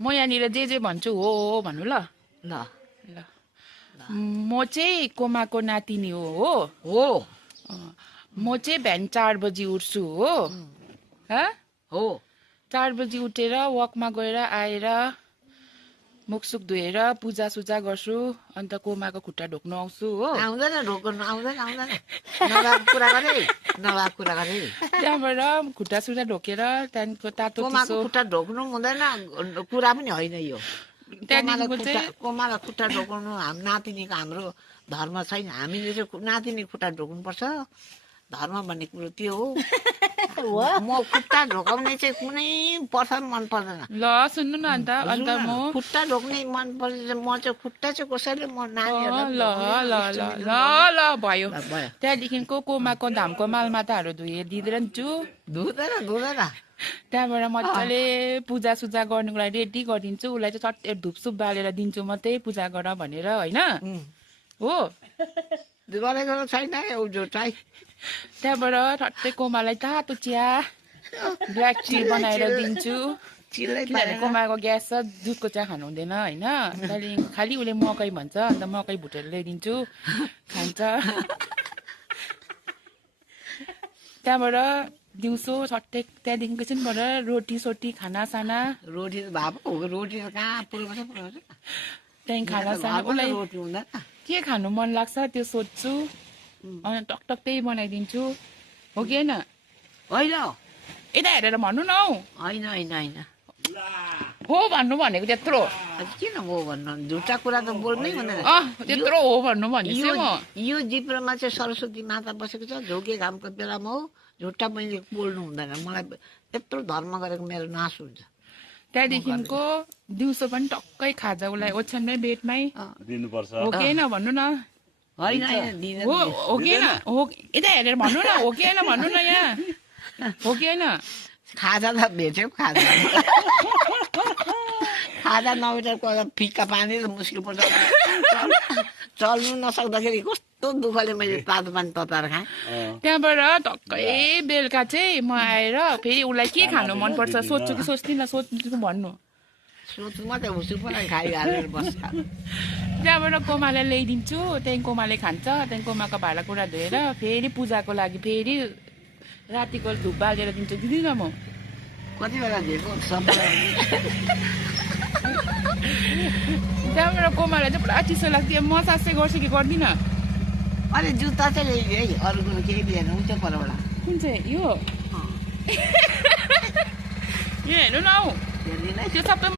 म यहाँनिर जे भन्छु हो हो भन्नु ल ल ल म चाहिँ कोमाको नातिनी हो हो म चाहिँ बिहान 4 बजी उठ्छु हो हो 4 बजी उठेर वकमा गएर आएर मुखसुख धोएर पूजासुजा गर्छु अन्त कोमाको खुट्टा ढोक्नु आउँछु हो आउँदैन ढोक्नु आउँदैन नभएको कुरा गरे त्यहाँबाट खुट्टा सुट्टा ढोकेर त्यहाँदेखिको तातो कोमाको चिसो खुट्टा ढोक्नु हुँदैन कुरा पनि होइन यो त्यहाँदेखिको चाहिँ कोमालाई खुट्टा ढोक्नु नातिनीको हाम्रो धर्म छैन हामीले चाहिँ नातिनी खुट्टा ढोक्नुपर्छ धर्म भन्ने कुरो त्यो हो म खुट्टा ढोकाउने चाहिँ कुनै पर्सन मन पर्दैन ल सुन्नु न अन्त म खुट्टा ढोक्ने मन पर्छ म चाहिँ खुट्टा चाहिँ कसैले म नानीहरूलाई ल ल ल ल ल भयो त्यहाँदेखिको कोमाको धामको मालमाताहरू दिइदिन्छु धुँदैन त्यहाँबाट मजाले पूजासुजा गर्नुको लागि रेडी गरिदिन्छु उसलाई चाहिँ सट्टै धुपसुप बालेर दिन्छु मात्रै पूजा गर भनेर होइन हो गरेको छैन एउटा चाहिँ त्यहाँबाट सट्टै कोमालाई तातो चिया ब्ल्याक टी बनाएर दिन्छु किनभने कोमाको ग्यास छ दुधको चिया खानु हुँदैन होइन त्यहाँदेखि खालि उसले मकै भन्छ अन्त मकै भुटेर ल्याइदिन्छु खान्छ त्यहाँबाट दिउँसो सट्टै त्यहाँदेखिको एकछिनबाट रोटी सोटी खानासाना रोटी त भएको रोटी त कहाँ पुर्याउँछ त्यहाँदेखि खानासाना उसलाई रोटी हुँदैन के खानु मन लाग्छ त्यो सोध्छु अनि टकटक त्यही बनाइदिन्छु हो कि होइन होइन यता हेरेर भन्नु न हौ होइन हो भन्नु भनेको त्यत्रो किन हो भन्नु झुटा कुरा त बोल्नै हुँदैन त्यत्रो हो भन्नु भनेको म यो जिब्रोमा चाहिँ सरस्वती माता बसेको छ झोके घामको बेलामा हो झुट्टा मैले बोल्नु हुँदैन मलाई यत्रो धर्म गरेको मेरो नाश हुन्छ त्यहाँदेखिको दिउँसो पनि टक्कै खाजा उसलाई ओछ्यानमै बेडमै दिनुपर्छ हो कि होइन भन्नु न होइन हो कि होइन हो यता हेरेर भन्नु न हो कि होइन भन्नु न यहाँ हो कि होइन खाजा त भेट्यो खाजा नभेटेर फिक्का पानी त मुस्किल पर्छ चल्नु नसक्दाखेरि कस्तो दुःखले मैले तातो पानी तताएर खाएँ त्यहाँबाट टक्कै बेलुका चाहिँ म आएर फेरि उसलाई के खानु मनपर्छ सोध्छु कि सोच्दिनँ सोध्छु भन्नु सोच्नु मात्रै हुसु पनि खाइहालेर बस्छ त्यहाँबाट कोमालाई ल्याइदिन्छु त्यहाँदेखि कोमाले खान्छ त्यहाँदेखि कोमाको भाँडाकुँडा धोएर फेरि पूजाको लागि फेरि रातिको धुप बालेर दिन्छु दिँदिनँ म कति बेला दिएको त्यहाँबाट कोमालाई चाहिँ पुरा चिसो लाग्थ्यो म सासै गर्छु कि गर्दिनँ अरे जुत्ता चाहिँ ल्याइदियो है अरू कुरो केही लिएन उच्च परबाट कुन चाहिँ यो हेर्नु न हौ हेर्दिनँ त्यो सबै